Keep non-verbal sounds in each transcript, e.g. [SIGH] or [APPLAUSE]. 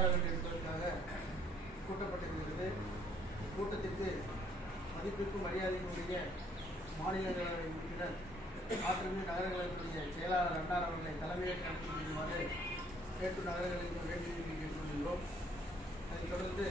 கொண்டாட வேண்டும் என்பதற்காக கூட்டப்பட்டிருக்கிறது. கூட்டத்திற்கு மதிப்பிற்கும் மரியாதையினுடைய மாநிலங்களவை உறுப்பினர் மாற்றுமே நகரங்களுடைய செயலாளர் அண்ணார் அவர்களை தலைமையேற்று நடத்தி முடியுமாறு மேட்டூர் நகரங்களுக்கு வேண்டியிருக்கின்றோம் அதைத் தொடர்ந்து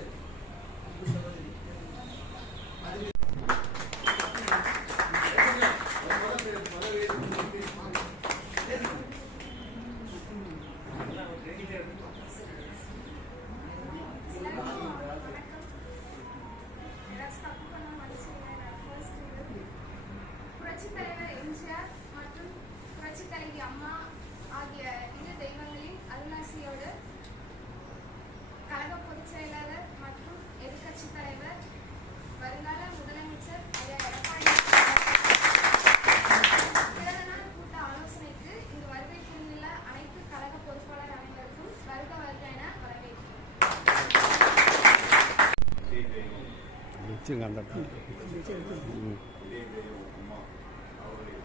இதே தெய்வம் அம்மா அவருடைய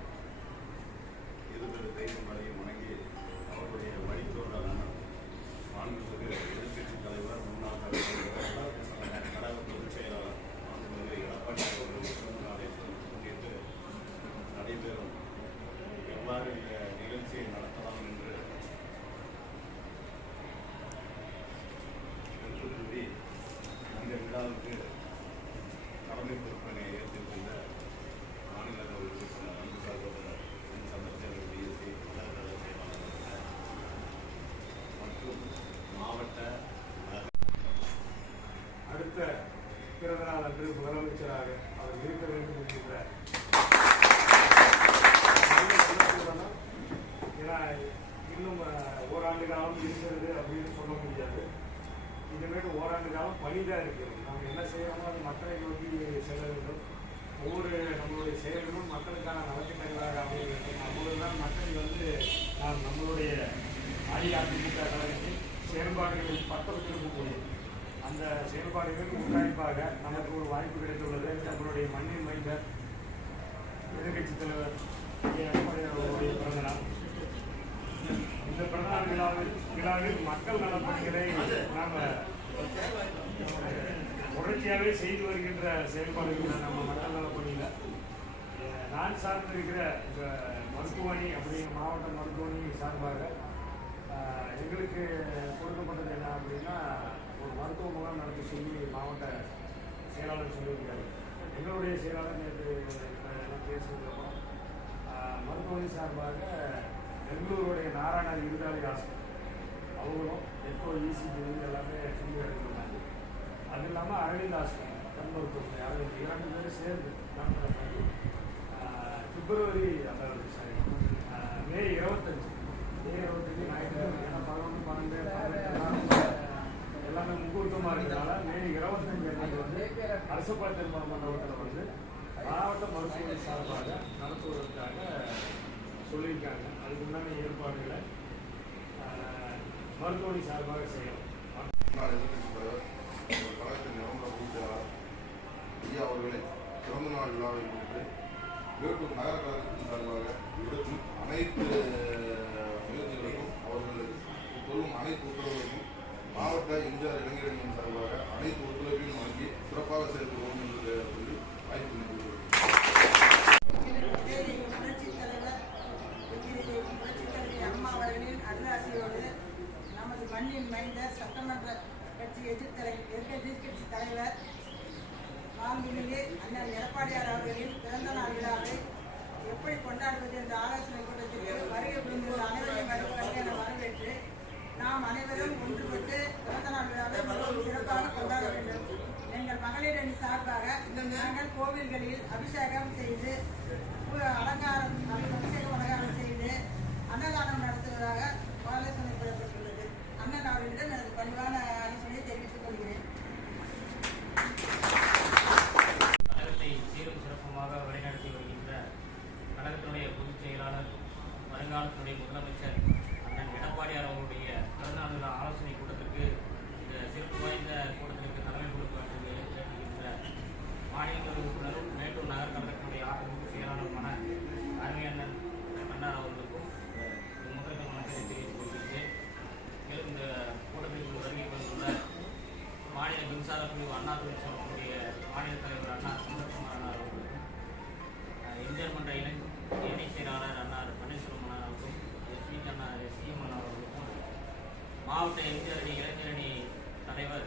இருதொரு தெய்வங்களையும் வணங்கி அவருடைய வழித்தோன்றலான மாண்புமிகு எதிர்க்கட்சி தலைவர் முன்னாள் தலைவர் கழக பொதுச் செயலாளர் மாண்புமிகு எடப்பாடி அவர்கள் பிறந்த நாளை முன்னிட்டு நடைபெறும் எவ்வாறு இந்த நிகழ்ச்சியை நடத்தலாம் என்று எடுத்துக்கூறி இந்த விழாவுக்கு தலைமை பொறுப்பினை ஏற்றிருக்கின்ற மாநிலங்களவை உறுப்பினர் அன்பு சகோதரர் என் சந்திரசேகர் பிஎஸ்சி கழக செயலாளர் மற்றும் மாவட்ட நகர அடுத்த பிறந்த நாள் அன்று முதலமைச்சராக அவர் இருக்க வேண்டும் என்கின்ற ஏன்னா இன்னும் அஹ், ஓராண்டு காலம் இருக்கிறது அப்படின்னு சொல்ல முடியாது. இனிமேல் ஓராண்டு காலம் பணிதான் இருக்கிறது. நம்ம என்ன செய்யறோமோ அது மக்களை நோக்கி செல்ல வேண்டும். ஒவ்வொரு நம்மளுடைய செயல்களும் மக்களுக்கான நலத்திட்டங்களாக அமைய வேண்டும். அப்பொழுது தான் மக்கள் வந்து நாம் நம்மளுடைய அஇஅதிமுக கழகத்தின் செயல்பாடுகளில் திரும்ப போய் அந்த செயல்பாடுகள் முத்தாய்ப்பாக நமக்கு ஒரு வாய்ப்பு கிடைத்துள்ளது. நம்மளுடைய மண்ணின் மைந்தர் எதிர்கட்சித் தலைவர் அவருடைய எடப்பாடி அவர்களுடைய இந்த பிறந்தநாள் விழாவில் விழாவில் மக்கள் நலப்பணிகளை நாம் தொடர்ச்சியாகவே செய்து வருகின்ற செயல்பாடுகள் நம்ம மக்கள் நலப்பணியில் அஹ், நான் சார்ந்திருக்கிற இந்த மருத்துவமனை அப்படிங்கிற மாவட்ட மருத்துவமனை சார்பாக எங்களுக்கு கொடுக்கப்பட்டது என்ன அப்படின்னா மருத்துவ முகாம் நடத்தி சொல்லி மாவட்ட செயலாளர் சொல்லியிருக்காரு. எங்களுடைய செயலாளர் நேற்று எல்லாம் பேசியிருக்கிறோம். மருத்துவமனை சார்பாக பெங்களூருடைய நாராயண இருதாலை ஹாஸ்பிட்டல் அவங்களும் எப்போ இசிஜி எல்லாமே சொல்லி எடுத்துருந்தாங்க அது இல்லாமல் அரவிந்த் ஹாஸ்பிட்டல் கண் மருத்துவமனை அரவிந்த் இரண்டு பேரும் சேர்ந்து டாக்டர் பிப்ரவரி அதாவது சாரி மே இருபத்தஞ்சு மே இருபத்தஞ்சு ஞாயிற்றுக்கிழமை ஏன்னா பதினொன்று பன்னெண்டு பதினெட்டு எல்லாமே மாவட்டத்தினால மே இருபத்தஞ்சு அன்னைக்கு வந்து அரசப்பா திருமண மண்டபத்தில் வந்து மாவட்ட மருத்துவமனை சார்பாக நடத்துவதற்காக சொல்லியிருக்காங்க. அதுக்கு உண்டான ஏற்பாடுகளை மருத்துவமனை சார்பாக செய்யணும். முன்னாள் எதிர்க்கட்சி ஐயா அவர்களை பிறந்த நாள் விழாவை முன்னிட்டு வேட்டூர் நகர கழகத்தின் சார்பாக எடுக்கும் அனைத்து முயற்சிகளுக்கும் அவர்கள் சொல்லும் அனைத்து உத்தரவுகளுக்கும் மாவட்ட எம்ஜிஆர் இளைஞரணியின் சார்பாக அனைத்து ஒத்துழைப்பையும் வழங்கி சிறப்பாக செயல்படுவோம் என்று சொல்லி வாய்ப்பு தலைவர் நமது மண்ணின் மைந்தர் சட்டமன்ற கட்சி எதிர்த்தலை எதிர்க்கட்சி தலைவர் மாண்புமிகு அண்ணன் எடப்பாடியார் அவர்களின் பிறந்த நாள் விழாவை எப்படி கொண்டாடுவது என்ற ஆலோசனை கூட்டத்திற்கு வருகை புரிந்துள்ள அனைவரையும் வருக வருக என வரவேற்று நாம் அனைவரும் ஒன்றுபட்டு பிறந்த நாள் விழாவை மிகவும் சிறப்பாக கொண்டாட வேண்டும். எங்கள் மகளிர் அணி சார்பாக நாங்கள் கோவில்களில் அபிஷேகம் செய்து அலங்காரம் அபிஷேகம் அலங்காரம் செய்து அன்னதானம் நடத்துவதாக ஆலோசனை பெறப்பட்டுள்ளது அவர்களிடம் எனது பணிவான ஆலோசனையை தெரிவித்துக் கொள்கிறேன் கழகத்தை சீரும் சிறப்புமாக வழிநடத்தி வருகின்ற கழகத்தினுடைய பொதுச் செயலாளர் வருங்காலத்தினுடைய முதலமைச்சர் அண்ணன் எடப்பாடியார் அவருடைய பிறந்தநாள் விழா ஆலோசனை கூட்டத்திற்கு இந்த சிறப்பு வாய்ந்த கூட்டத்திற்கு தலைமை கொடுக்க வேண்டும் என்று கேட்டுக்கின்ற மாநில உறுப்பினரும் மேட்டூர் நகர் கழகத்தினுடைய அதிமுக செயலாளருமான அருமை அண்ணன் அண்ணார் அவர்களுக்கும் இந்த முதலமைச்சர் வணக்கத்தை தெரிவித்துக் கொள்கிறேன் மேலும் இந்த கூட்டத்திற்கு வருகை கொண்டுள்ள மாநில மின்சார பிரிவு அண்ணா தொழிற்சங்கத்தினுடைய மாநில தலைவர் அண்ணா சுந்தரகுமார் அண்ணா அவர்களுக்கும் அஹ், எம்ஜிஆர் மன்ற இளைஞர் மாவட்ட எம்ஜிஆர் அணி இளைஞரணி தலைவர்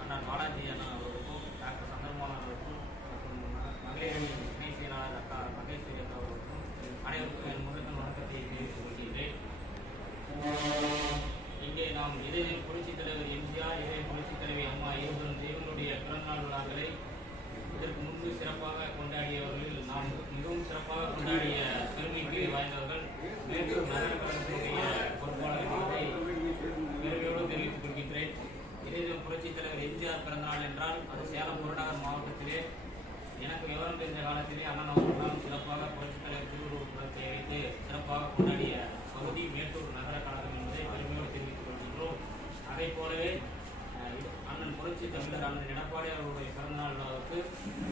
அண்ணன் பாலாஜி அண்ணா அவர்களுக்கும் டாக்டர் சந்திரமோகன் அவர்களுக்கும் மற்றும் ம- மகளிர் அணி இணை செயலாளர் அக்கா மகேஸ்வரி அக்கா அவர்களுக்கும் அனைவருக்கும் என் முதல் வணக்கத்தை தெரிவித்துக் கொள்கின்றேன் இங்கே நாம் இதய புரட்சித் தலைவர் எம்ஜிஆர் இதய புரட்சித் தலைவி அம்மா இருவரும் இவங்களுடைய இதற்கு முன்பு சிறப்பாக கொண்டாடியவர்களில் நாம் மிகவும் சிறப்பாக கொண்டாடிய பெருமைக்கு வாய்ந்தவர்கள் மேட்டூர் நகர கழகத்தினுடைய பொறுப்பாளர் என்பதை பெருமையோடு தெரிவித்துக் கொள்கின்றேன் இதய புரட்சித் தலைவர் எம்ஜிஆர் பிறந்தநாள் என்றால் அது சேலம் புறநகர் மாவட்டத்திலே எனக்கு விவரம் தெரிந்த காலத்திலே அண்ணன் அவர்களால் சிறப்பாக புரட்சித் தலைவர் திருவுருவத்தை வைத்து சிறப்பாக கொண்டாடிய பகுதி மேட்டூர் நகர கழகம் என்பதை பெருமையோடு தெரிவித்துக் கொள்கின்றோம் அதைப் போலவே அஹ், இது அண்ணன் புரட்சி தமிழர் அண்ணன் எடப்பாடி அவர்களுடைய பிறந்தநாள் விழாவுக்கு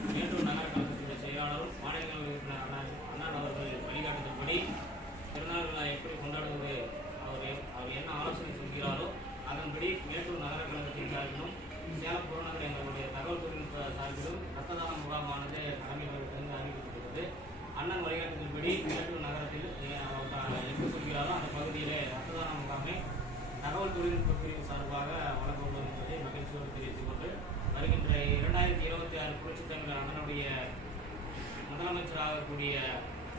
மேட்டூர் நகர கழகத்தினுடைய செயலாளரும் மாநில உறுப்பினர் அண்ணன் அண்ணன் அவர்கள் வழிகாட்டுதல்படி பிறந்தநாள் விழா எப்படி கொண்டாடுவது அவர் எ- அவர் என்ன ஆலோசனை சொல்கிறாரோ அதன்படி மேட்டூர் நகர கழகத்தின் சார்பிலும் சேலம் புறநகர் எங்களுடைய தகவல் தொழில்நுட்ப சார்பிலும் ரத்த தான முகாமானது தலைமையிலிருந்து அறிவிக்கப்பட்டுள்ளது அண்ணன் வழிகாட்டுதல்படி மேட்டூர் நகரத்தில் எ- அவர் எங்கு சொல்கிறாரோ அந்த பகுதியிலே ரத்த தான முகாமை தகவல் தொழில்நுட்ப பிரிவு சார்பாக வழங்கப்படும் என்பதை மகிழ்ச்சியோடு தெரிவித்துக் கொண்டு வருகின்ற இரண்டாயிரத்தி இருபத்தி ஆறு புரட்சித் தமிழர் அண்ணனுடைய முதலமைச்சராகக்கூடிய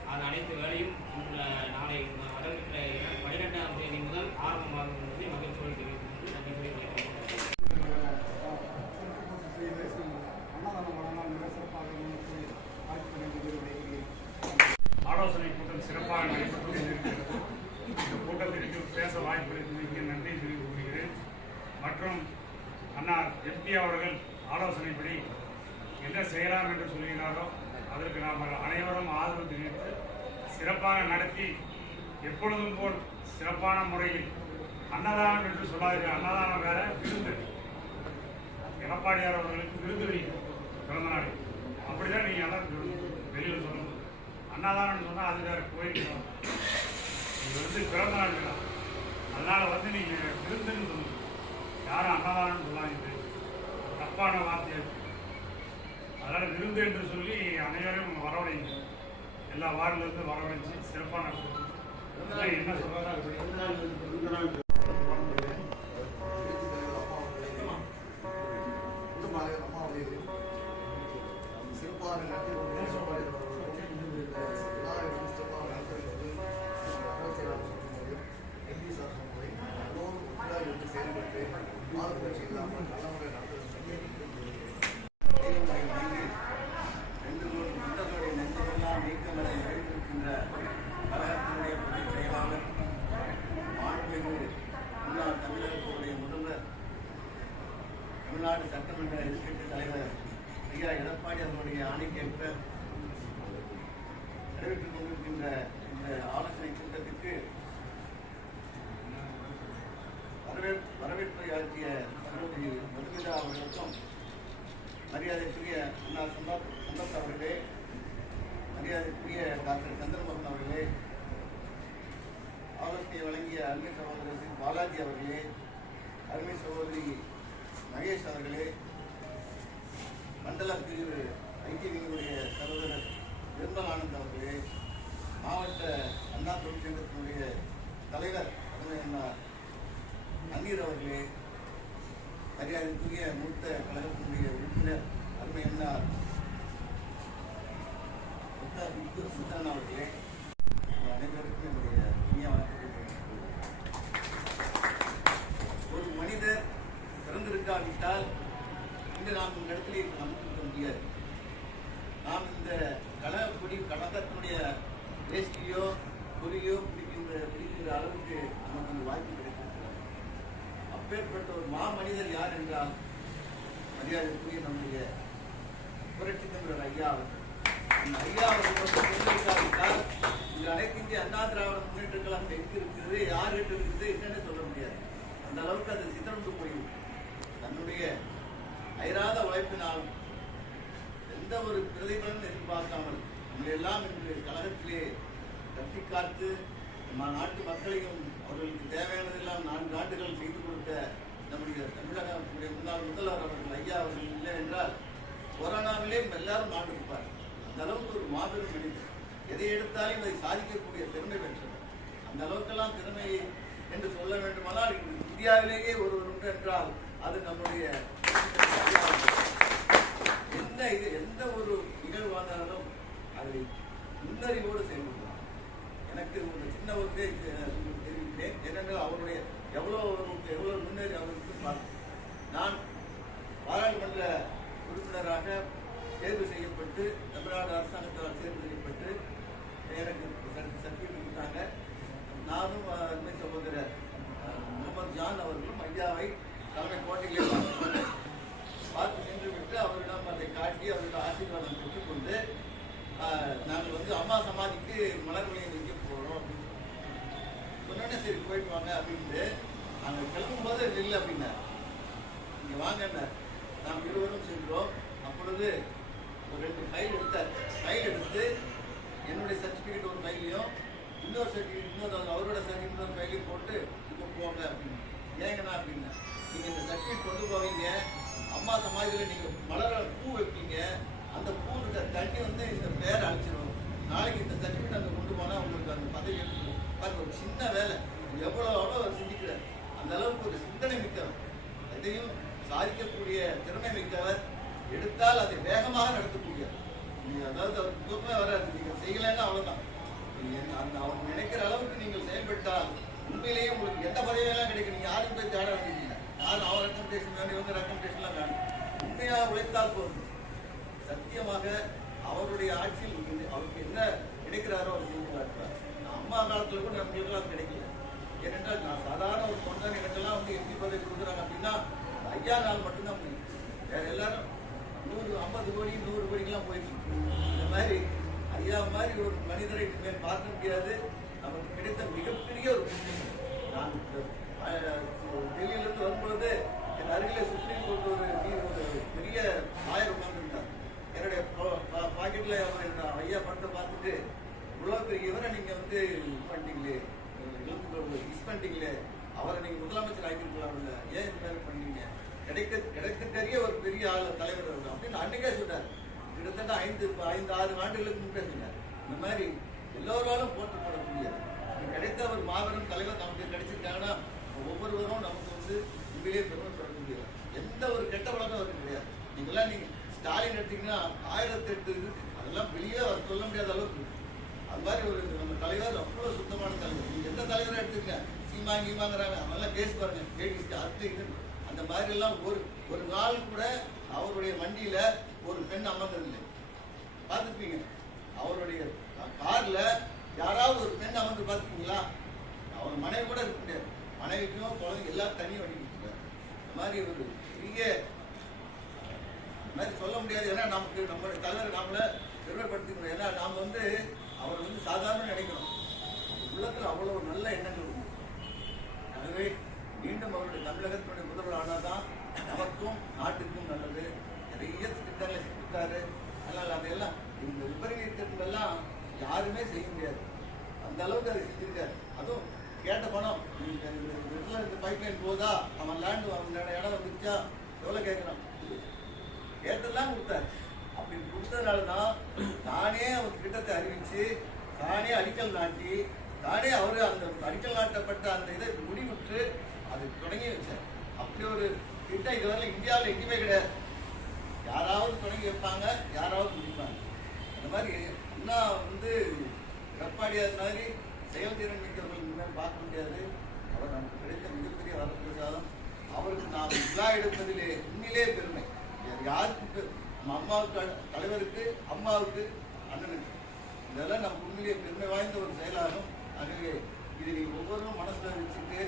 அது அனைத்து வேலையும் இன்று நாளை வருகின்ற இர- பன்னிரெண்டாம் தேதி முதல் ஆரம்பமாகும் என்பதை மகிழ்ச்சியோடு தெரிவித்துக் கொண்டு நன்றி கூறி விடைபெறுகிறேன். ஆலோசனை கூட்டம் சிறப்பாக நடைபெற்று கொண்டிருக்கிறது இந்த கூட்டத்திற்கு பேச வாய்ப்பு வாய்ப்பளித்ததற்கு நன்றி தெரிவித்துக் கொள்கிறேன் மற்றும் அண்ணா எம்பி அவர்கள் ஆலோசனைப்படி என்ன செய்யலாம் என்று சொல்கிறாரோ அதற்கு நாம் அனைவரும் ஆதரவு தெரிவித்து சிறப்பாக நடத்தி எப்பொழுதும் போல் சிறப்பான முறையில் அன்னதானம் என்று சொல்லாதீர்கள். அன்னதானம் வேற விருந்து. எடப்பாடியார் அவர்களுக்கு விருது வைக்கும் பிறந்த நாள். அப்படிதான் நீங்க எல்லாம் வெளியில் சொல்லணும் அன்னதானம் சொன்னா அது வேற கோயில். இது வந்து பிறந்த நாள் விழா அதனால வந்து நீங்க விருந்துன்னு சொல்லணும் யாரும் அன்னதானம் சொல்லாதீங்க தப்பான வார்த்தை அது. அதனால விருந்து என்று சொல்லி அனைவரும் வரவழைங்க எல்லா வார்டுல இருந்து வரவழைச்சு சிறப்பான நடத்துங்க. இதெல்லாம் என்ன சொல்றாங்க தமிழ்நாடு சட்டமன்ற எதிர்கட்சி தலைவர் ஐயா எடப்பாடி அவர்களுடைய ஆணைக்கேற்ப நடைபெற்றுக் கொண்டிருக்கின்ற இந்த ஆலோசனை கூட்டத்திற்கு வரவேற் வரவேற்பை ஆற்றிய சகோதரி மதுமிதா அவர்களுக்கும் மரியாதைக்குரிய அண்ணா சம்பத் சம்பத் அவர்களே மரியாதைக்குரிய டாக்டர் சந்திரமோகன் அவர்களே ஆலோசனை வழங்கிய அருமை சகோதரர் பாலாஜி அவர்களே அருமை சகோதரி மகேஷ் அவர்களே மண்டல பிரிவு ஐடிவியினுடைய சகோதரர் நிர்மல் ஆனந்த் அவர்களே மாவட்ட அண்ணா தொழிற்சங்கத்தினுடைய தலைவர் அருமை அண்ணா அவர்களே மரியாதைக்குரிய மூத்த கழகத்தினுடைய உறுப்பினர் அருமை அண்ணா முத்தா- முத்து சுல்தான் அவர்களே உங்கள் அனைவருக்கும் என்னுடைய இனிய வணக்கத்தை தெரிவித்துக் கொள்கிறேன். ஒரு மனிதர் பிறந்திருக்காவிட்டால் இன்று நாம் இந்த இடத்துல இப்ப நமக்கு முடியாது நாம் இந்த கழகப்படி கழகத்தினுடைய வேஷ்டியோ பொறியோ பிடிக்கின்ற பிடிக்கின்ற அளவுக்கு நமக்கு அந்த வாய்ப்பு கிடைத்திருக்கிறது அப்பேற்பட்ட ஒரு மாமனிதர் யார் என்றால் மரியாதைக்குரிய நம்முடைய புரட்சி தமிழர் ஐயா அவர்கள். அந்த ஐயா அவர்கள் மட்டும் பிறந்திருக்காவிட்டால் இந்த அனைத்து இந்திய அண்ணா திராவிட முன்னேற்ற கழகம் எங்க இருக்கிறது யார் கிட்ட இருக்குது என்னன்னு சொல்ல முடியாது. அந்த அளவுக்கு அது சிதறந்து போய்விடும். தன்னுடைய அயராத உழைப்பினாலும் எந்த ஒரு பிரதிபலன் எதிர்பார்க்காமல் நம்மளை எல்லாம் இன்று கழகத்திலே கட்டி காத்து நம்ம நாட்டு மக்களையும் அவர்களுக்கு தேவையானதெல்லாம் நான்கு ஆண்டுகள் செய்து கொடுத்த நம்முடைய தமிழக முன்னாள் முதல்வர் அவர்கள் ஐயா அவர்கள் இல்லை என்றால் கொரோனாவிலே எல்லாரும் நாடு இருப்பார் அந்த அளவுக்கு ஒரு மாபெரும் மனிதர் எதை எடுத்தாலும் அதை சாதிக்கக்கூடிய திறமை பெற்றவர். அந்த அளவுக்கெல்லாம் திறமை என்று சொல்ல வேண்டுமானால் இந்தியாவிலேயே ஒருவர் உண்டு என்றால் அது நம்முடைய [LAUGHS] எந்த இது எந்த ஒரு நிகழ்வானாலும் அதை முன்னறிவோடு செயல்படுவார் எனக்கு ஒரு சின்ன ஒரு இதை, தெரிவிக்கிறேன். ஏனென்றால் அவருடைய எவ்வளோ அவருக்கு எவ்வளோ முன்னேறி அவருக்கு பார்க்க நான் பாராளுமன்ற தேர்வு செய்யப்பட்டு தமிழ்நாடு அரசாங்கத்தால் தேர்வு செய்யப்பட்டு எனக்கு சர்டிஃபிகேட் கொடுத்தாங்க நானும் அஹ், அருமை சகோதரர் முகமது ஜான் அவர்களும் ஐயாவை தலைமை கோட்டையிலே பார்த்து சென்று விட்டு அவரிடம் அதை காட்டி அவரிடம் ஆசீர்வாதம் பெற்றுக்கொண்டு நாங்கள் வந்து அம்மா சமாதிக்கு மலர் வளையம் வைக்க போகிறோம் அப்படின்னு சொன்னோடனே சரி போயிட்டு வாங்க அப்படின்ட்டு நாங்கள் கிளம்பும்போது இல்லை அப்படின்னார். நீங்கள் வாங்கன்னார் நாம் இருவரும் சென்றோம். அப்பொழுது ஒரு ரெண்டு ஃபைல் எடுத்தார். ஃபைல் எடுத்து என்னுடைய சர்டிஃபிகேட் ஒரு ஃபைலையும் இன்னொரு சர்டிஃபிகேட் இன்னொரு அவரோட சர்டிஃபிகேட் இன்னொரு ஃபைலையும் போட்டு இப்போ போங்க அப்படின்னு. ஏங்கண்ணா அப்படின்னா. நீங்கள் இந்த சர்டிஃபிகேட் கொண்டு போவீங்க. அம்மா சமாதியில் நீங்கள் மலர் பூ வைப்பீங்க. அந்த பூ இருக்கிற தண்ணி வந்து இந்த பேரை அழிச்சிடும் நாளைக்கு இந்த சர்டிஃபிகேட் அங்கே கொண்டு போனால் உங்களுக்கு அந்த பதவி எடுத்துடும் பாருங்க ஒரு சின்ன வேலை. எவ்வளோ அவ்வளோ அவர் சிந்திக்கிறார். அந்த அளவுக்கு ஒரு சிந்தனை மிக்கவர். எதையும் சாதிக்கக்கூடிய திறமை மிக்கவர். எடுத்தால் அதை வேகமாக நடத்தக்கூடியது நீங்க அதாவது அவர் தூக்கமே வராது. நீங்கள் செய்யலைன்னா அவ்வளோதான் அந்த அவர் நினைக்கிற அளவுக்கு நீங்கள் செயல்பட்டால் உண்மையிலேயே உங்களுக்கு எந்த பதவியெல்லாம் கிடைக்கும்? நீங்கள் யாரும் போய் தேட வேண்டியதில்லை. யார் அவர் ரெக்கமெண்டேஷன் வேணும் இவங்க ரெக்கமெண்டேஷன்லாம் வேணும். உண்மையாக உழைத்தால் போதும். சத்தியமாக அவருடைய ஆட்சியில் அவருக்கு என்ன கிடைக்கிறாரோ அவர் செஞ்சு காட்டுறார் அம்மா காலத்தில் கூட நம்மளுக்கெல்லாம் கிடைக்கல. ஏனென்றால் நான் சாதாரண ஒரு தொண்டன் எனக்கெல்லாம் வந்து எம்பி பதவி கொடுக்குறாங்க அப்படின்னா ஐயா நாள் மட்டும்தான் முடியும். வேற எல்லாரும் நூறு ஐம்பது கோடி நூறு கோடிக்கெல்லாம் போயிட்டு இந்த மாதிரி ஐயா மாதிரி ஒரு மனிதரை மேல் பார்க்க முடியாது. நமக்கு கிடைத்த மிகப்பெரிய ஒரு புண்ணியம். நான் டெல்லியிலிருந்து வரும்பொழுது என் அருகிலே சுப்ரீம் கோர்ட் ஒரு ஒரு பெரிய லாயர் உட்கார்ந்துருந்தார். என்னுடைய பாக்கெட்ல அவர் ஐயா படத்தை பார்த்துட்டு இவ்வளோ பெரிய இவரை நீங்க வந்து பண்ணிட்டீங்களே இழந்து மிஸ் பண்ணிட்டீங்களே அவரை நீங்க முதலமைச்சர் ஆக்கிருக்கலாம்ல ஏன் இந்த மாதிரி எனக்கு கிடைக்க தெரிய ஒரு பெரிய ஆள் தலைவர் அப்படின்னு அன்னைக்கே சொன்னார். கிட்டத்தட்ட ஐந்து ஐந்து ஆறு ஆண்டுகளுக்கு முன்பே சொன்னார். இந்த மாதிரி எல்லோராலும் போட்டு போட முடியாது. கிடைத்த ஒரு மாபெரும் தலைவர் நமக்கு கிடைச்சிருக்காங்கன்னா ஒவ்வொருவரும் நமக்கு வந்து உங்களையே பெருமை சொல்ல முடியாது. எந்த ஒரு கெட்ட பழக்கம் அவருக்கு கிடையாது. நீங்களாம் நீங்க ஸ்டாலின் எடுத்தீங்கன்னா ஆயிரத்தி எட்டு இருக்கு அதெல்லாம் வெளியே அவர் சொல்ல முடியாத அளவுக்கு. அது மாதிரி ஒரு நம்ம தலைவர் அவ்வளோ சுத்தமான தலைவர். நீங்க எந்த தலைவரை எடுத்துக்கங்க? சீமா கீமாங்கிறாங்க. அவெல்லாம் கேஸ் பாருங்க கேடிஸ்க்கு இது. அந்த மாதிரி எல்லாம் ஒரு ஒரு நாள் கூட அவருடைய வண்டியில ஒரு பெண் அமர்ந்ததில்லை. பார்த்துருப்பீங்க. அவருடைய கார்ல யாராவது ஒரு பெண் அமர்ந்து பார்த்துருக்கீங்களா அவர் மனைவி கூட இருக்க முடியாது. மனைவிக்கும் குழந்தைங்க எல்லாம் தனி வண்டி இந்த மாதிரி ஒரு பெரிய மாதிரி சொல்ல முடியாது. ஏன்னா நமக்கு நம்மளுடைய தலைவர் நாமளை பெருமைப்படுத்திக்கணும். ஏன்னா நாம் வந்து அவர் வந்து சாதாரண நினைக்கிறோம். உள்ளத்தில் அவ்வளவு நல்ல எண்ணங்கள் உண்டு. ஆகவே மீண்டும் அவருடைய தமிழகத்தினுடைய முதல்வர் தான் நமக்கும் நாட்டுக்கும் நல்லது. நிறைய திட்டங்களை கொடுத்தாரு அதனால் அதையெல்லாம் இந்த விபரீதங்கள் எல்லாம் யாருமே செய்ய முடியாது. அந்த அளவுக்கு அதை செஞ்சிருக்காரு. அதுவும் கேட்ட பணம் இடத்துல இந்த பைப் லைன் போதா? அவன் லேண்டு அவன் இடம் வந்துருச்சா? எவ்வளோ கேட்குறான்? கேட்டெல்லாம் கொடுத்தாரு. அப்படி கொடுத்ததுனால தான் தானே அவர் திட்டத்தை அறிவிச்சு தானே அடிக்கல் நாட்டி தானே அவர் அந்த அடிக்கல் நாட்டப்பட்ட அந்த இதை முடிவுற்று அதை தொடங்கி வச்சார். அப்படி ஒரு திட்டம் இதுவரை இந்தியாவில் எங்கேயுமே கிடையாது. யாராவது தொடங்கி வைப்பாங்க யாராவது முடிப்பாங்க. அந்த மாதிரி இன்னும் வந்து எடப்பாடியார் மாதிரி செயல்திறன் மிக்கவர்கள் இனிமேல் பார்க்க முடியாது. அவர் நமக்கு கிடைத்த மிகப்பெரிய வரப்பிரசாதம். அவருக்கு நாம் விழா எடுப்பதிலே உண்மையிலே பெருமை. யாருக்கு நம்ம அம்மாவுக்கு தலைவருக்கு அம்மாவுக்கு அண்ணனுக்கு. இதெல்லாம் நம்ம உண்மையிலேயே பெருமை வாய்ந்த ஒரு செயலாகும். ஆகவே இதை நீங்கள் ஒவ்வொருவரும் மனசில் வச்சுட்டு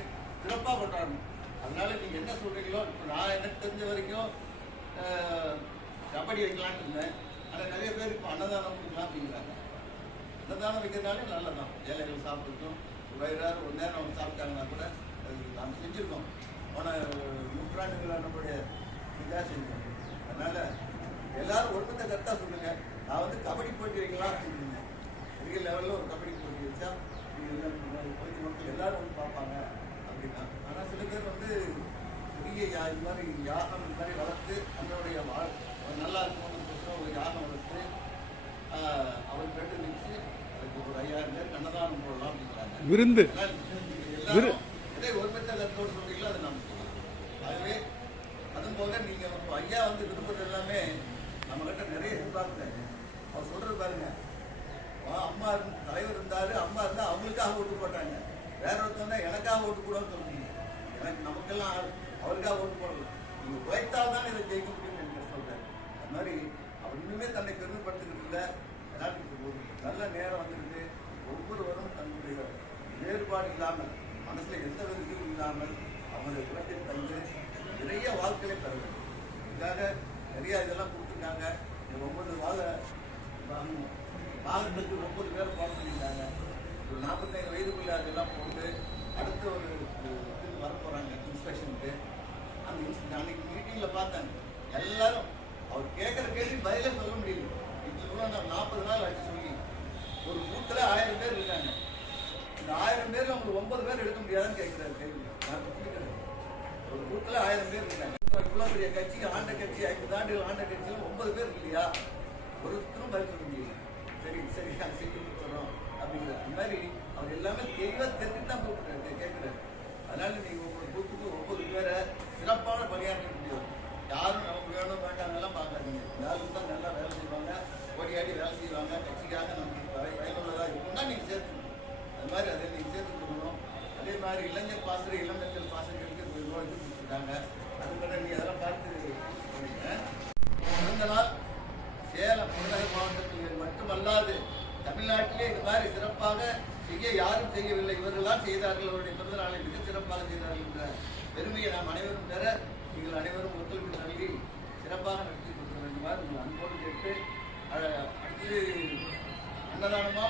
சிறப்பாக கொண்டாடணும். அதனால நீங்க என்ன சொல்றீங்களோ இப்போ நான் எனக்கு தெரிஞ்ச வரைக்கும் கபடி வைக்கலாம்னு இருந்தேன். ஆனால் நிறைய பேர் இப்போ அன்னதானம் கொடுக்கலாம் அப்படிங்கிறாங்க. அன்னதானம் வைக்கிறதுனாலும் நல்லதான் ஏழைகள் சாப்பிட்டுருக்கோம். வயிறாறு ஒரு நேரம் அவங்க சாப்பிட்டாங்கன்னா கூட அது நாம் செஞ்சுருக்கோம். போன நூற்றாண்டுகளாக நம்மளுடைய இதாக செஞ்சோம் அதனால் எல்லாரும் ஒருமித்த கரெக்டாக சொல்லுங்க. நான் வந்து கபடி போட்டி வைக்கலாம் அப்படின்னு பெரிய லெவலில் ஒரு கபடி போட்டி வச்சா கோயில் மக்கள் எல்லாரும் வந்து பார்ப்பாங்க அப்படின்னா ஆனால் சில பேர் வந்து பெரிய யா இது மாதிரி யாகம் இது மாதிரி வளர்த்து நம்மளுடைய வாழ் நல்லா இருக்கணும்னு ஒரு யாகம் வளர்த்து அவர் பெட்டு வச்சு அதுக்கு ஒரு ஐயாயிரம் பேர் கண்ணதானம் போடலாம் அப்படிங்கிறாங்க. விருந்து. இதே ஒருமித்த கருத்தோடு சொல்றீங்களோ அது போக நீங்க இப்போ ஐயா வந்து விரும்புறது எல்லாமே நம்ம கிட்ட நிறைய எதிர்பார்க்குறாங்க அவர் சொல்றது பாருங்க. அம்மா தலைவர் இருந்தாரு அம்மா இருந்தா அவங்களுக்காக ஓட்டு போட்டாங்க. வேற ஒருத்தவங்க எனக்காக ஓட்டு போடணும்னு மக்கள்லாம் அவருக்காக ஓட்டு போடலாம் நீங்கள் உழைத்தால் தான் இதை ஜெயிக்க முடியும்னு என்று சொல்கிறேன் அது மாதிரி அவர் இன்னுமே தன்னை பெருமைப்படுத்திக்கிறது இல்லை. ஒரு நல்ல நேரம் வந்துருக்கு. ஒவ்வொருவரும் தன்னுடைய வேறுபாடு இல்லாமல் மனசில் எந்த விதத்திலும் இல்லாமல் அவங்களுடைய குலத்தில் தந்து நிறைய வாழ்க்கையை பெற வேண்டும் இதுக்காக நிறைய இதெல்லாம் கொடுத்துருக்காங்க. இந்த ஒவ்வொரு வாழ பாகத்துக்கு ஒவ்வொரு பேரும் பாடம் பண்ணியிருக்காங்க ஒரு நாற்பத்தைந்து வயதுக்குள்ள அதெல்லாம் போட்டு அடுத்த ஒரு இதுக்கு வர போகிறாங்க இன்ஸ்பெக்ஷனுக்கு அந்த அன்னைக்கு மீட்டிங்கில் பார்த்தேன் எல்லாரும் அவர் கேட்குற கேள்வி பதிலே சொல்ல முடியல. இப்படி கூட நான் நாற்பது நாள் ஆச்சு சொல்லி. ஒரு பூத்தில் ஆயிரம் பேர் இருக்காங்க. இந்த ஆயிரம் பேர் அவங்களுக்கு ஒன்பது பேர் எடுக்க முடியாதுன்னு கேட்குறாரு கேள்வி. நான் புரிஞ்சுக்கிறேன் ஒரு பூத்தில் ஆயிரம் பேர் இருக்காங்க. இவ்வளோ பெரிய கட்சி ஆண்ட கட்சி ஐம்பது ஆண்டுகள் ஆண்ட கட்சியில் ஒன்பது பேர் இல்லையா? ஒருத்தரும் பதில் சொல்ல முடியல. சரி சரி நான் சீக்கிரம் கொடுத்துறோம் அப்படிங்கிற மாதிரி அவர் எல்லாமே தெளிவாக தெரிஞ்சு தான் கூப்பிட்டு கேட்குறாரு. அதனால நீங்கள் ஒவ்வொரு பூத்துக்கு ஒவ்வொரு பேரை சிறப்பான பணியாற்ற முடியும் யாரும் நமக்கு வேணும் வேண்டாங்கலாம் பார்க்காதீங்க யாரும் தான் நல்லா வேலை செய்வாங்க ஓடியாடி வேலை செய்வாங்க கட்சிக்காக நமக்கு வய பயனுள்ளதாக இருக்கும்னா நீங்கள் சேர்த்துக்கணும். அது மாதிரி அதை நீங்கள் சேர்த்துக்கணும். அதே மாதிரி இளைஞர் பாசறை இளமைச்சல் பாசறைகளுக்கு ஒரு ரூபா எடுத்து கொடுத்துருக்காங்க. அதுக்காக நீ அதெல்லாம் பார்த்து பண்ணுங்க. நாள் சேலம் புறநகர் மாவட்டத்தில் மட்டுமல்லாது தமிழ்நாட்டிலே இது மாதிரி சிறப்பாக செய்ய யாரும் செய்யவில்லை. இவர்கள்லாம் செய்தார்கள். அவருடைய பிறந்த நாளை மிக சிறப்பாக செய்தார்கள் என்ற பெருமையை நாம் அனைவரும் பெற நீங்கள் அனைவரும் ஒத்துழைப்பு நல்கி சிறப்பாக நடத்தி கொடுக்க வேண்டுமாறு உங்கள் அன்போடு கேட்டு அடுத்தது அன்னதானமா?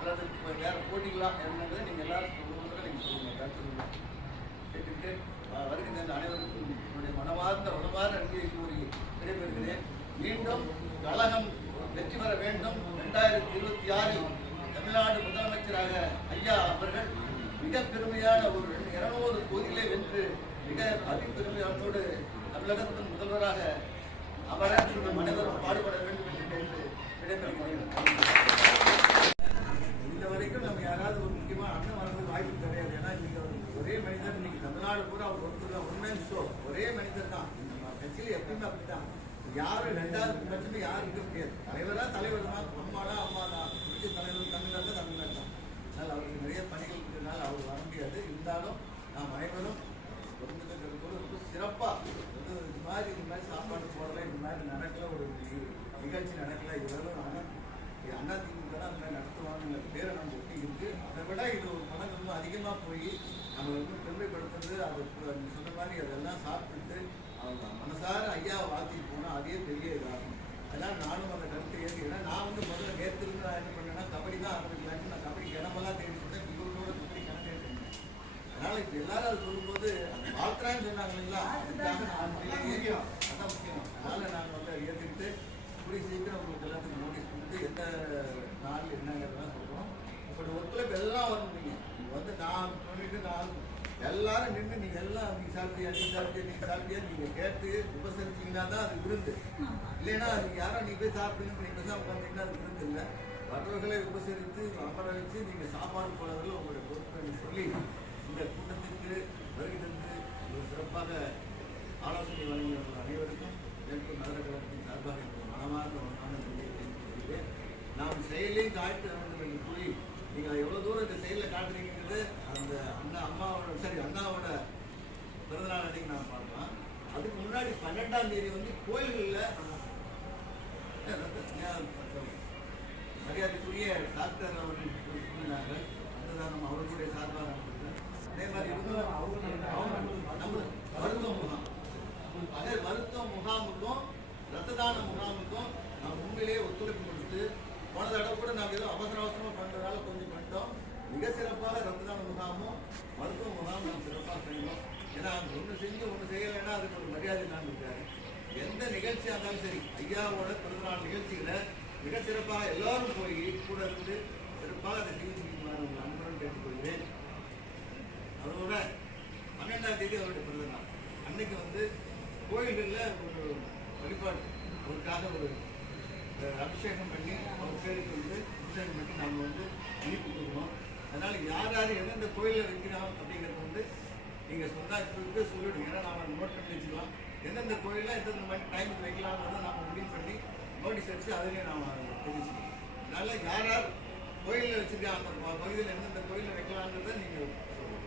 அல்லது வேற போட்டிகளா? என்னன்றதை நீங்கள் எல்லாரும் சொல்லுங்க. நீங்கள் சொல்லுங்கள் கருத்து கேட்டுக்கிட்டு வருகின்ற இந்த அனைவருக்கும் என்னுடைய மனமார்ந்த உணவார்ந்த நன்றியை கூறி விடைபெறுகிறேன். மீண்டும் கழகம் வெற்றி பெற வேண்டும். ரெண்டாயிரத்தி இருபத்தி ஆறில் தமிழ்நாடு முதலமைச்சராக ஐயா அவர்கள் மிக பெருமையான ஒரு இருநூறு தொகுதிகளை வென்று மிக அதிபெருமையானோடு தமிழகத்தின் முதல்வராக அமர நம் பாடுபட வேண்டும் என்று கேட்டு இந்த வரைக்கும் நம்ம யாராவது ஒரு முக்கியமாக அண்ணன் வரது வாய்ப்பு கிடையாது. ஏன்னா இன்னைக்கு ஒரே மனிதர் இன்னைக்கு தமிழ்நாடு பூரா அவர் ஒருத்தர் தான். ஷோ ஒரே மனிதர் தான். நம்ம கட்சியில் எப்பயுமே அப்படித்தான். யாரும் ரெண்டாவது பட்சமே யாரும் இருக்க முடியாது தலைவரா தலைவர் தான் அம்மாடா. அம்மா தான் முக்கிய தலைவர் தமிழ்நாடு தான் தமிழ்நாடு தான் அதனால் அவருக்கு நிறைய பணிகள் இருக்கிறதுனால அவர் வர முடியாது. இருந்தாலும் நாம் அனைவரும் குடும்பத்துக்கு கூட ரொம்ப சிறப்பாக வந்து இது மாதிரி இந்த மாதிரி சாப்பாடு போடல இந்த மாதிரி நடக்கல ஒரு நிகழ்ச்சி நடக்கல. இதெல்லாம் அண்ணன் இது அண்ணா திமுக தான் அந்த மாதிரி நடத்துவாங்கிற பேரை நம்ம ஒட்டி இருக்கு. அதை விட இது ஒரு மனம் ரொம்ப அதிகமாக போய் நம்ம வந்து பெருமைப்படுத்துறது அது சொன்ன மாதிரி அதெல்லாம் சாப்பிட்டுட்டு அவங்க மனசார ஐயாவை வாழ்த்தி போனால் அதே பெரிய இதாகும் அதனால் நானும் அந்த கருத்தை ஏற்று ஏன்னா நான் வந்து முதல்ல நேற்று இது நான் என்ன பண்ணேன்னா கபடி தான் ஆரம்பிக்கலான்னு நான் கபடி கிளம்பெல்லாம் தேடி கொடுத்தேன் இவங்களோட கபடி கிளம்பி இருந்தேன் அதனால இப்போ எல்லாரும் அதை சொல்லும்போது அந்த வாழ்த்துறான்னு சொன்னாங்க இல்லைங்களா? அதுக்காக நான் அதான் முக்கியம். அதனால நான் வந்து ஏற்றுக்கிட்டு கூடிய சீக்கிரம் உங்களுக்கு எல்லாத்துக்கும் நோட்டீஸ் கொடுத்து எந்த நாள் என்னங்கிறதெல்லாம் சொல்கிறோம் இப்படி ஒத்துழைப்பு எல்லாம் வரணும் நீங்கள் வந்து நான் பண்ணிட்டு நான் எல்லாரும் நின்று நீங்கள் எல்லாம் நீ சாப்பிட்டியா நீ சாப்பிட்டியா நீ சாப்பிட்டியா நீங்கள் கேட்டு உபசரிச்சீங்கன்னா தான் அது விருந்து. இல்லைன்னா அது யாரோ நீங்கள் போய் சாப்பிடுங்க நீங்க தான் உட்காந்தீங்கன்னா அது விருந்து இல்லை வர்றவர்களை உபசரித்து அமர வச்சு நீங்க சாப்பாடு போனவர்கள் உங்களுடைய பொறுப்பை சொல்லி இந்த கூட்டத்திற்கு வருகை தந்து ஒரு சிறப்பாக ஆலோசனை வழங்கியவர்கள் அனைவருக்கும் எனக்கு நகர கழகத்தின் சார்பாக எனக்கு மனமார்ந்த மனமான நாம் செயலையும் காட்டு வேண்டும் என்று கூறி நீங்கள் எவ்வளவு தூரம் இந்த செயலில் காட்டுறீங்கிறது அந்த அண்ணா அம்மாவோட சரி அண்ணாவோட பிறந்தநாள் அன்னைக்கு நான் பார்க்கலாம். அதுக்கு முன்னாடி பன்னெண்டாம் தேதி வந்து கோயில்களில் நம்ம டாக்டர் அவர்கள் கூறினார்கள் அன்னதானம் அவர்களுடைய சார்பாக நடந்தது. அதே மாதிரி இவங்களும் அவங்க நம்ம மருத்துவ முகாம் அதே மருத்துவ முகாமுக்கும் ரத்த தான முகாமுக்கும் நாம் உண்மையிலேயே ஒத்துழைப்பு கொடுத்து போன தடவை கூட நாங்கள் ஏதோ அவசர அவசரமாக பண்ணுறதால கொஞ்சம் பண்ணிட்டோம் மிக சிறப்பாக ரத்த தான முகாமும் மருத்துவ முகாம் நாம் சிறப்பாக செய்யணும் ஏன்னா ஒன்று செஞ்சு ஒன்று செய்யலைன்னா அதுக்கு ஒரு மரியாதை நான் இருக்காரு எந்த நிகழ்ச்சியாக இருந்தாலும் சரி ஐயாவோட பிறந்தநாள் நிகழ்ச்சிகளை மிக சிறப்பாக எல்லாரும் போய் கூட இருந்து சிறப்பாக அதை செய்து முடிக்குமாறு உங்கள் அன்புடன் கேட்டுக்கொள்கிறேன். அதோட பன்னெண்டாம் தேதி அவருடைய பிறந்தநாள் அன்னைக்கு வந்து கோயில்களில் ஒரு வழிபாடு அவருக்காக ஒரு அபிஷேகம் பண்ணி அவர் பேருக்கு வந்து அபிஷேகம் பண்ணி நம்ம வந்து இனிப்பு கொடுக்கணும். அதனால் யார் யார் எந்தெந்த கோயிலில் வைக்கிறோம் அப்படிங்கிறது வந்து நீங்கள் சொன்னா சொல்லிவிடுங்க ஏன்னா நாம நோட் பண்ணி வச்சுக்கலாம். எந்தெந்த கோயிலில் எந்தெந்த மாதிரி டைமுக்கு வைக்கலாம்ன்றதை நம்ம முடிவு பண்ணி நோட்டீஸ் எடுத்து அதிலே நாம் தெரிஞ்சுக்கணும். அதனால் யார் யார் கோயிலில் வச்சிருக்காங்க அந்த பகுதியில் எந்தெந்த கோயிலில் வைக்கலான்றதை நீங்கள்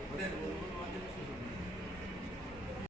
ஒரு